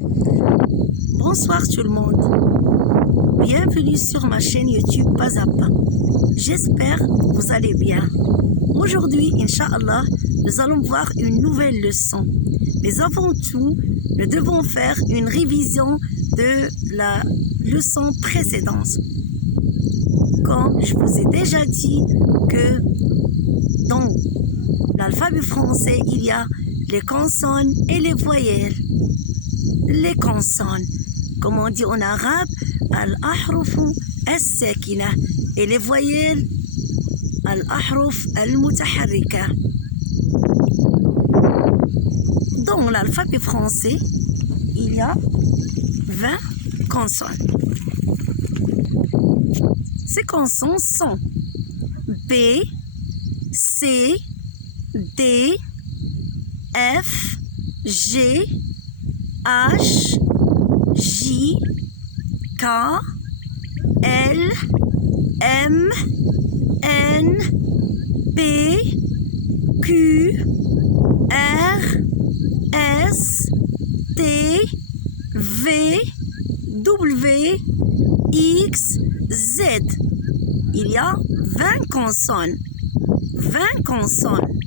Bonsoir tout le monde. Bienvenue sur ma chaîne YouTube Pas à Pas. J'espère que vous allez bien. Aujourd'hui, Inch'Allah, nous allons voir une nouvelle leçon. Mais avant tout, nous devons faire une révision de la leçon précédente. Comme je vous ai déjà dit que dans l'alphabet français, il y a les consonnes et les voyelles. Les consonnes, comme on dit en arabe, al-ahrufu as-sakina, et les voyelles, al-ahruf al-mutaharrika. Dans l'alphabet français, il y a 20 consonnes. Ces consonnes sont B, C, D, F, G, H, J, K, L, M, N, P, Q, R, S, T, V, W, X, Z. Il y a 20 consonnes. 20 consonnes.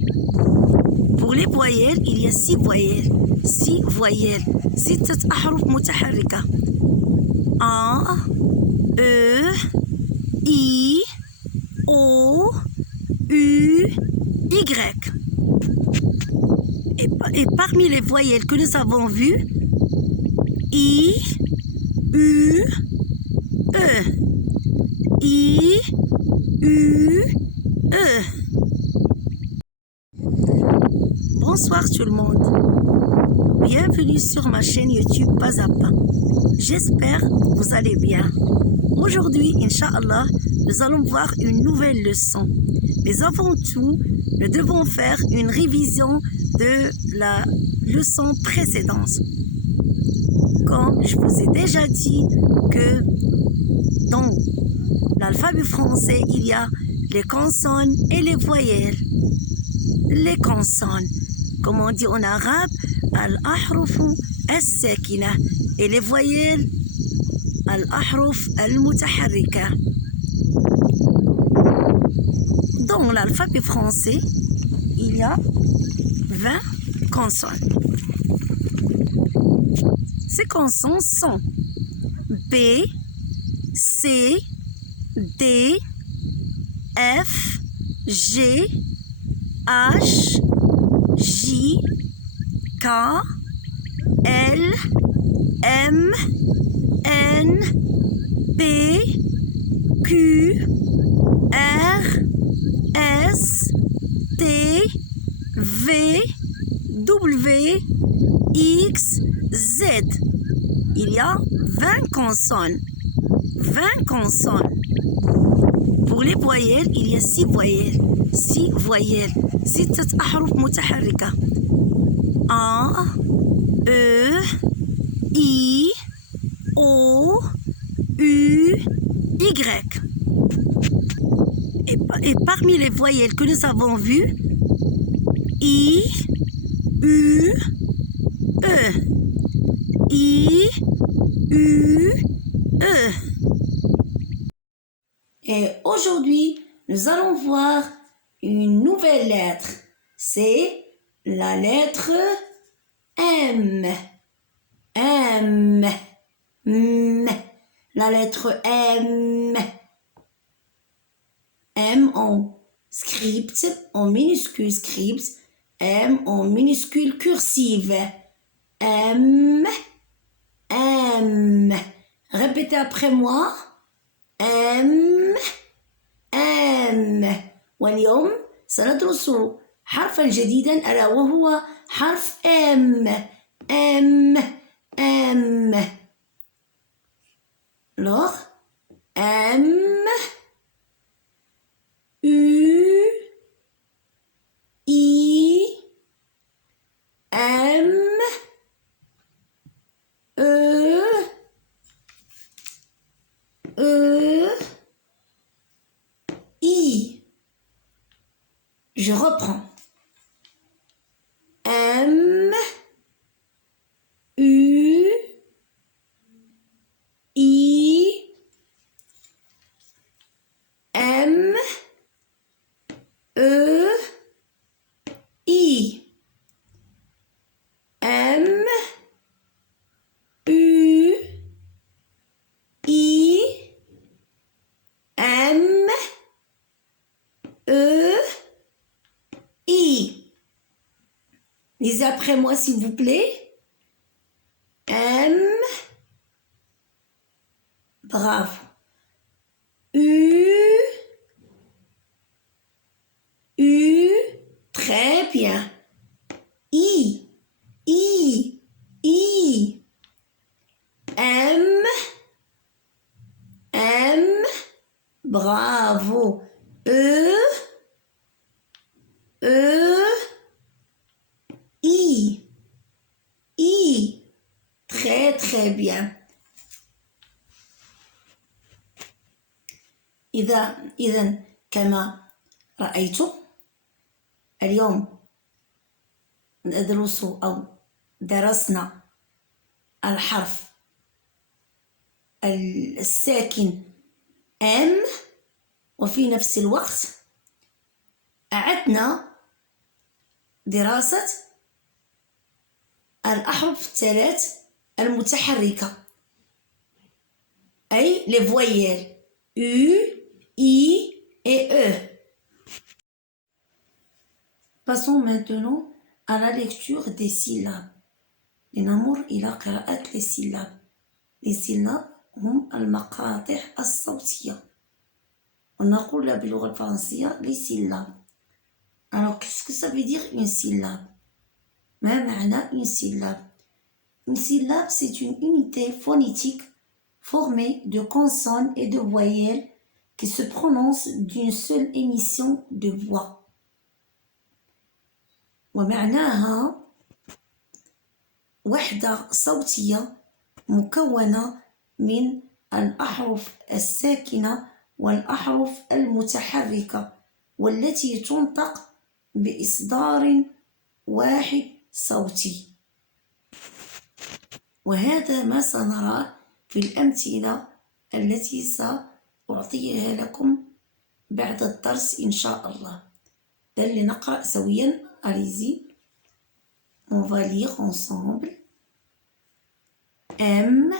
Pour les voyelles, il y a 6 voyelles. 6 voyelles. 6 أحرف متحركة. A, E, I, O, U, Y. Et parmi les voyelles que nous avons vues, I, U, E. I, U, E. Bonsoir tout le monde. Bienvenue sur ma chaîne YouTube Pas à Pas. J'espère que vous allez bien. Aujourd'hui, Inch'Allah, nous allons voir une nouvelle leçon. Mais avant tout, nous devons faire une révision de la leçon précédente. Comme je vous ai déjà dit que dans l'alphabet français, il y a les consonnes et les voyelles. Les consonnes, comme on dit en arabe, al-ahrufu as-sakina, et les voyelles, al-ahruf al-mutaharrika. Dans l'alphabet français, il y a 20 consonnes. Ces consonnes sont B, C, D, F, G, H, J, K, L, M, N, P, Q, R, S, T, V, W, X, Z. Il y a 20 consonnes. 20 consonnes. Pour les voyelles, il y a 6 voyelles. 6 voyelles. 6 أحرف متحركة. A, E, I, O, U, Y. Et parmi les voyelles que nous avons vues, I, U, E. I, U, E. Et aujourd'hui, nous allons voir une nouvelle lettre. C'est la lettre M. M. M. La lettre M. M en script, en minuscule script. M en minuscule cursive. M. M. Répétez après moi. M. M. واليوم سندرس حرفا جديدا ألا وهو حرف M. M. M. Alors, M. U. I. M. E. E. I. Je reprends. M. U. Lisez après moi, s'il vous plaît. M. Bravo. U. U. Très bien. I. I. I. M. M. Bravo. E. E. I. I. Très très bien. إذا كما رأيتم اليوم ندرس أو درسنا الحرف الساكن M وفي نفس الوقت أعدنا دراسة الأحرف الثلاث المتحركة أي les voyelles U, I et E. Passons maintenant à la lecture des syllabes. لنمر إلى قراءة les syllabes. Les syllabes هم المقاطع الصوتية. ونقول باللغة الفرنسية les syllabes. Alors, qu'est-ce que ça veut dire une syllabe? ما معنى une syllabe? Une syllabe, c'est une unité phonétique formée de consonnes et de voyelles qui se prononcent d'une seule émission de voix. ومعناها وحدة صوتية مكونة من الأحرف الساكنة والأحرف المتحركة والتي تنطق بإصدار واحد صوتي. وهذا ما سنراه في الأمثلة التي سأعطيها لكم بعد الدرس إن شاء الله. دل نقرأ سويا. Allez-y. On va lire ensemble. M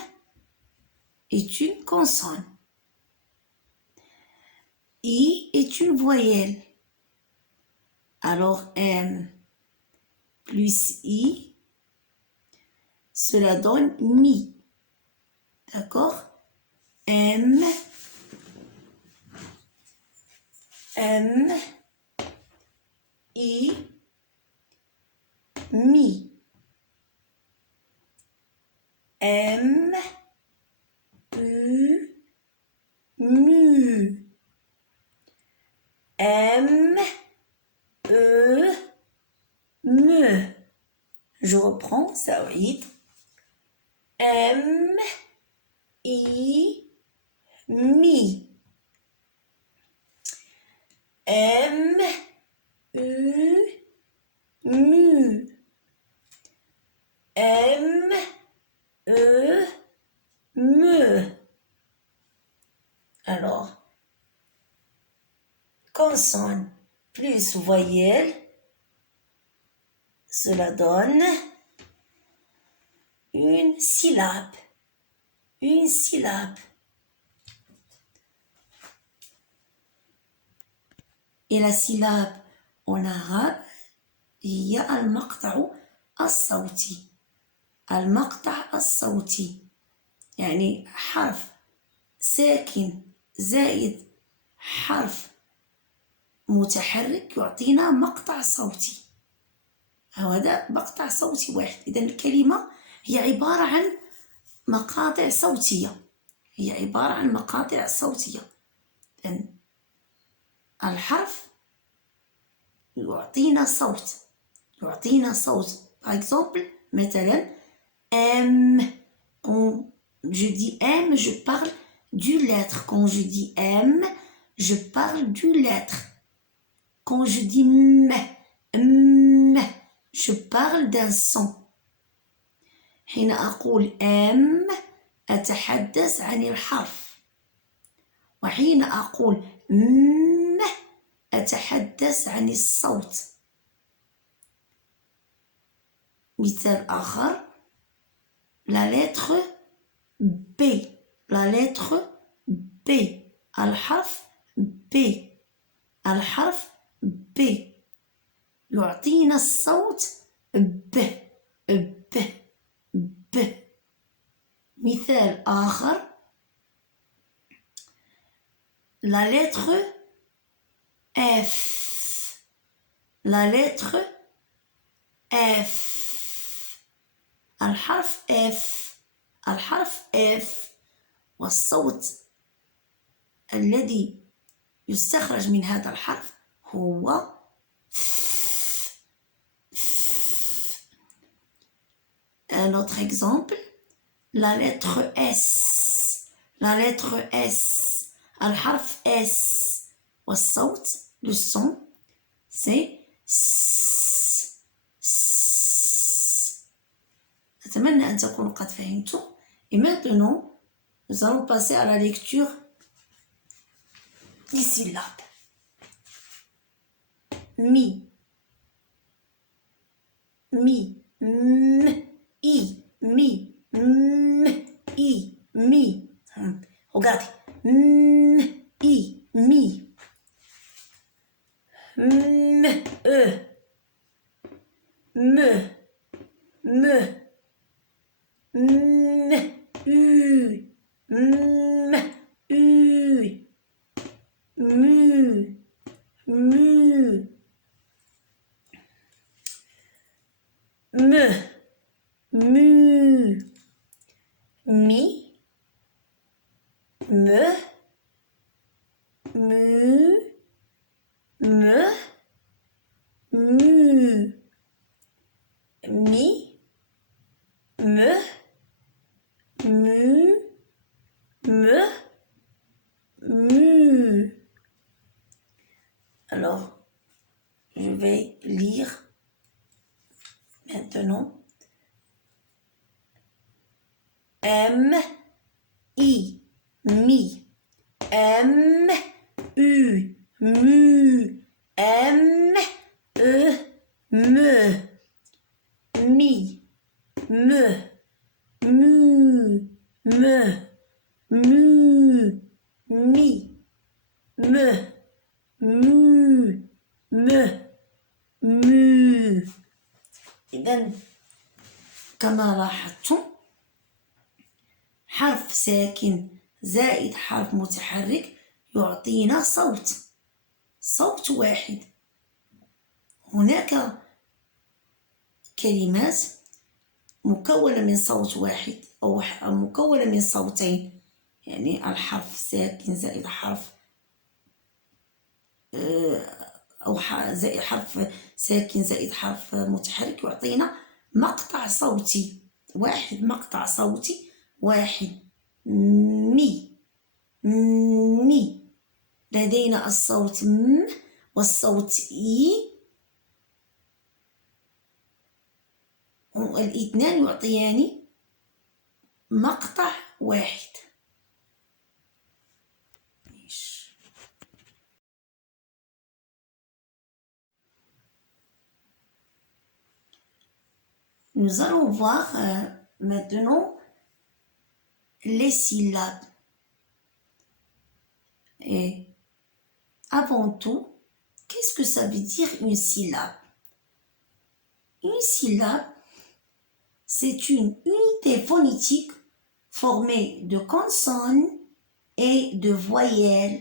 est une consonne. I est une voyelle. Alors M plus I, cela donne mi. D'accord? M, I, mi. M, U, mu. M, E, me. Je reprends, ça va vite. M, I, mi. M, U, mu. M, E, me. Alors, consonne plus voyelle, cela donne une syllabe. Une syllabe. Et la syllabe en arabe هي المقطع الصوتي. المقطع الصوتي يعني حرف ساكن زائد حرف متحرك يعطينا مقطع صوتي. هذا مقطع صوتي واحد. إذن الكلمة هي عبارة عن مقاطع صوتية. هي عبارة عن مقاطع صوتية. إذن الحرف يعطينا صوت. يعطينا صوت. Par exemple, مثلا M. Quand je dis M, je parle du lettre. Quand je dis M, je parle du lettre. Quand je dis M, je parle d'un son. حين أقول M أتحدث عن الحرف. وحين أقول M أتحدث عن الصوت. مثال آخر la lettre B. La lettre B. الحرف B. الحرف B يعطينا الصوت ب ب ب. مثال آخر la lettre F. La lettre F. الحرف F. الحرف F والصوت الذي يستخرج من هذا الحرف هو un autre exemple la lettre S. La lettre S. الحرف S والصوت le son c'est S. أتمنى أن تكونوا قد فهمتم. Et maintenant nous allons passer à la lecture des syllabes. Mi, mi, m, i, mi, m, i, mi. Regardez. M, i, mi. M, e. Me, me. M, u. M, u. Mu, mu. Me, mu. Mi, me, mu, me, mu. Mi, me, mu, me, mu. Alors, je vais lire maintenant. M, I, mi. M, U, mu. M, E, me. Mi, me, mu, me, mu, mi, me, mu, me, mu. إذن كما لاحظتم حرف ساكن زائد حرف متحرك يعطينا صوت واحد. هناك كلمات مكونة من صوت واحد أو مكونة من صوتين، يعني الحرف ساكن زائد حرف أو زائد حرف ساكن زائد حرف متحرك يعطينا مقطع صوتي واحد. مقطع صوتي واحد. مي، مي. لدينا الصوت م والصوت إي، والاثنان يعطيان مقطع واحد. Nous allons voir maintenant les syllabes. Et avant tout, qu'est-ce que ça veut dire une syllabe? Une syllabe, c'est une unité phonétique formée de consonnes et de voyelles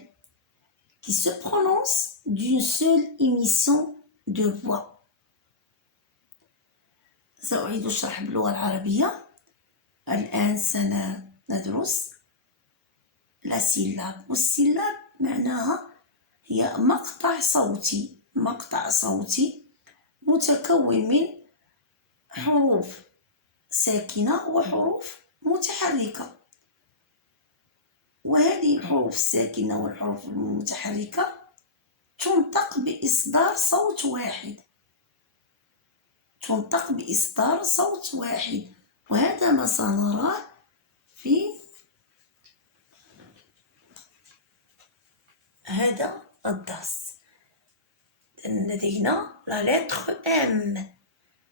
qui se prononcent d'une seule émission de voix. سأعيد الشرح باللغة العربية. الآن سندرس لا سيلاب، والسيلاب معناها هي مقطع صوتي متكون من حروف ساكنة وحروف متحركة، وهذه الحروف الساكنة والحروف المتحركة تنطق بإصدار صوت واحد. وهذا ما سنراه في هذا الدرس. لدينا لا لتر ام.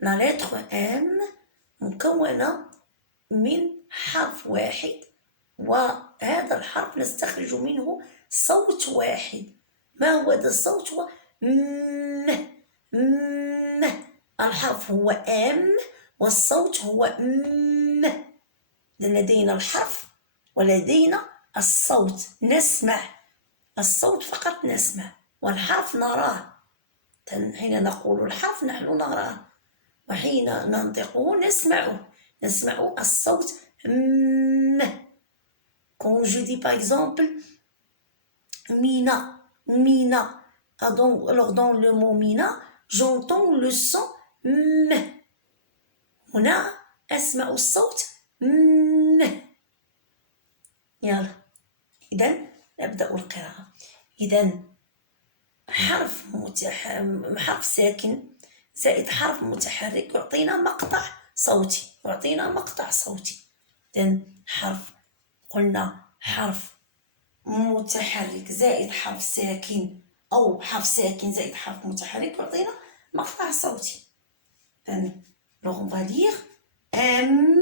لا لتر ام مكونة من حرف واحد، وهذا الحرف نستخرج منه صوت واحد. ما هو هذا الصوت؟ هو م. الحرف هو ام والصوت هو م. لدينا الحرف ولدينا الصوت، نسمع الصوت فقط نسمع، والحرف نراه. حين نقول الحرف نحن نراه، وحين ننطقه نسمعه، نسمع الصوت م. Quand je dis par exemple Mina, Mina, alors dans le mot Mina, j'entends le son م. هنا أسمع الصوت م. يلا إذا نبدأ القراءة. إذا حرف ساكن زائد حرف متحرك يعطينا مقطع صوتي، إذا حرف، قلنا حرف متحرك زائد حرف ساكن أو حرف ساكن زائد حرف متحرك يعطينا مقطع صوتي. Alors on va lire M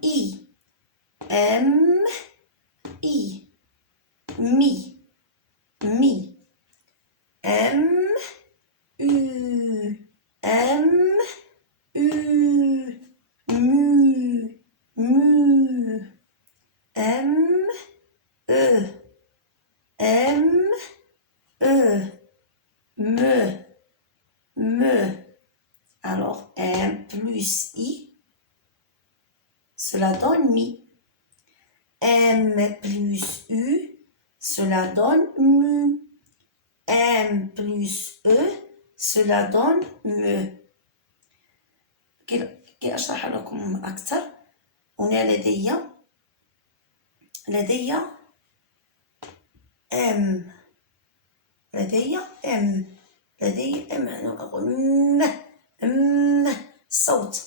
I M I mi mi M U M U mu mu M E M E me me. Alors M plus I, cela donne mi. M plus U, cela donne mu. M plus E, cela donne me. كي أشرح لكم أكثر، هنا لدي M، لدي M، أنا أقول م صوت،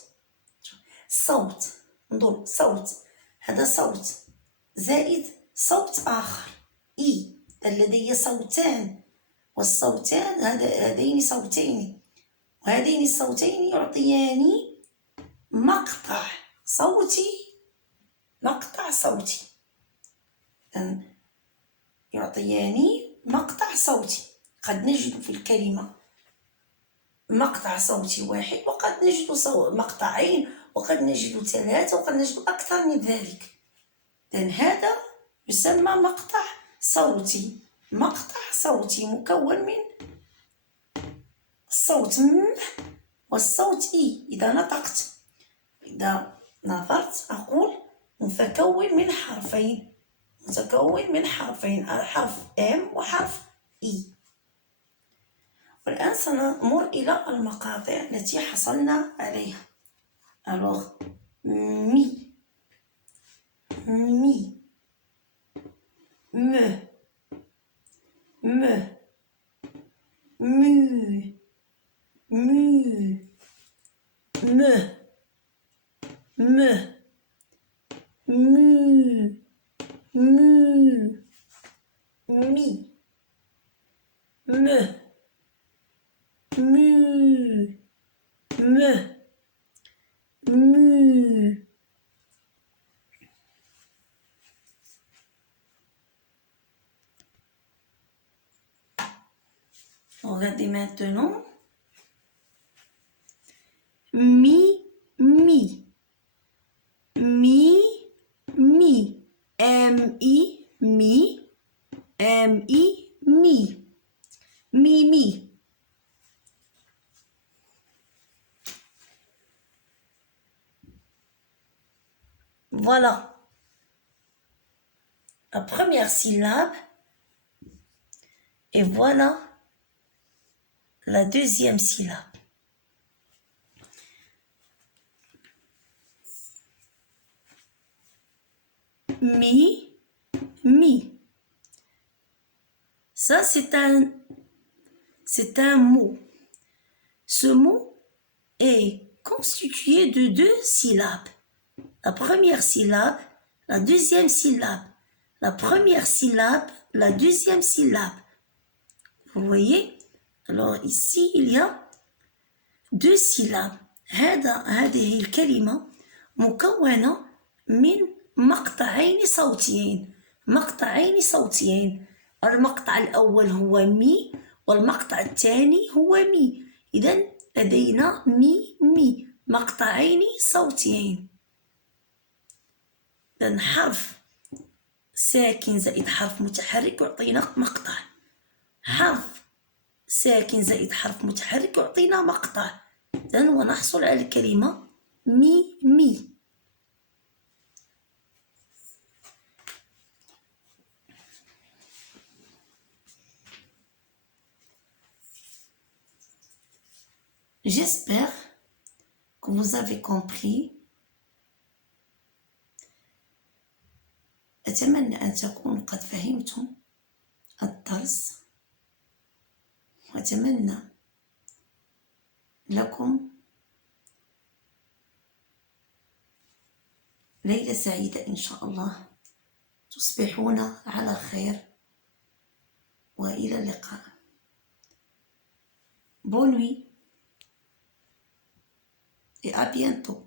انظر صوت، هذا صوت زائد صوت آخر إي، لدي صوتان، والصوتان هذين صوتين، وهذين الصوتين يعطياني مقطع صوتي، يعطياني مقطع صوتي. قد نجد في الكلمة مقطع صوتي واحد، وقد نجد مقطعين، وقد نجد 3، وقد نجد أكثر من ذلك. إذن هذا يسمى مقطع صوتي مكون من الصوت م والصوت إي. إذا نطقت، إذا نظرت أقول متكون من حرفين، حرف M وحرف إي. والآن سنمر إلى المقاطع التي حصلنا عليها. Alors mi me mu Regardez maintenant. Mi, mi. M-I, mi. M-I, mi. Mi. Voilà la première syllabe, et voilà la deuxième syllabe. Mi. Ça, c'est un mot. Ce mot est constitué de 2 syllabes. La première syllabe, la deuxième syllabe. La première syllabe, la deuxième syllabe. Vous voyez? Alors ici, il y a 2 syllabes. هذه الكلمة مكونة من مقطعين صوتيين. المقطع الأول هو مي، والمقطع الثاني هو مي. إذن لدينا مي مقطعين صوتيين. إذن حرف ساكن زائد حرف متحرك يعطينا مقطع، حرف ساكن زائد حرف متحرك يعطينا مقطع. إذن ونحصل على الكلمة مي. J'espère que vous avez compris. أتمنى أن تكونوا قد فهمتم الدرس، وأتمنى لكم ليلة سعيدة إن شاء الله، تصبحون على خير، وإلى اللقاء. Bonne nuit et à bientôt.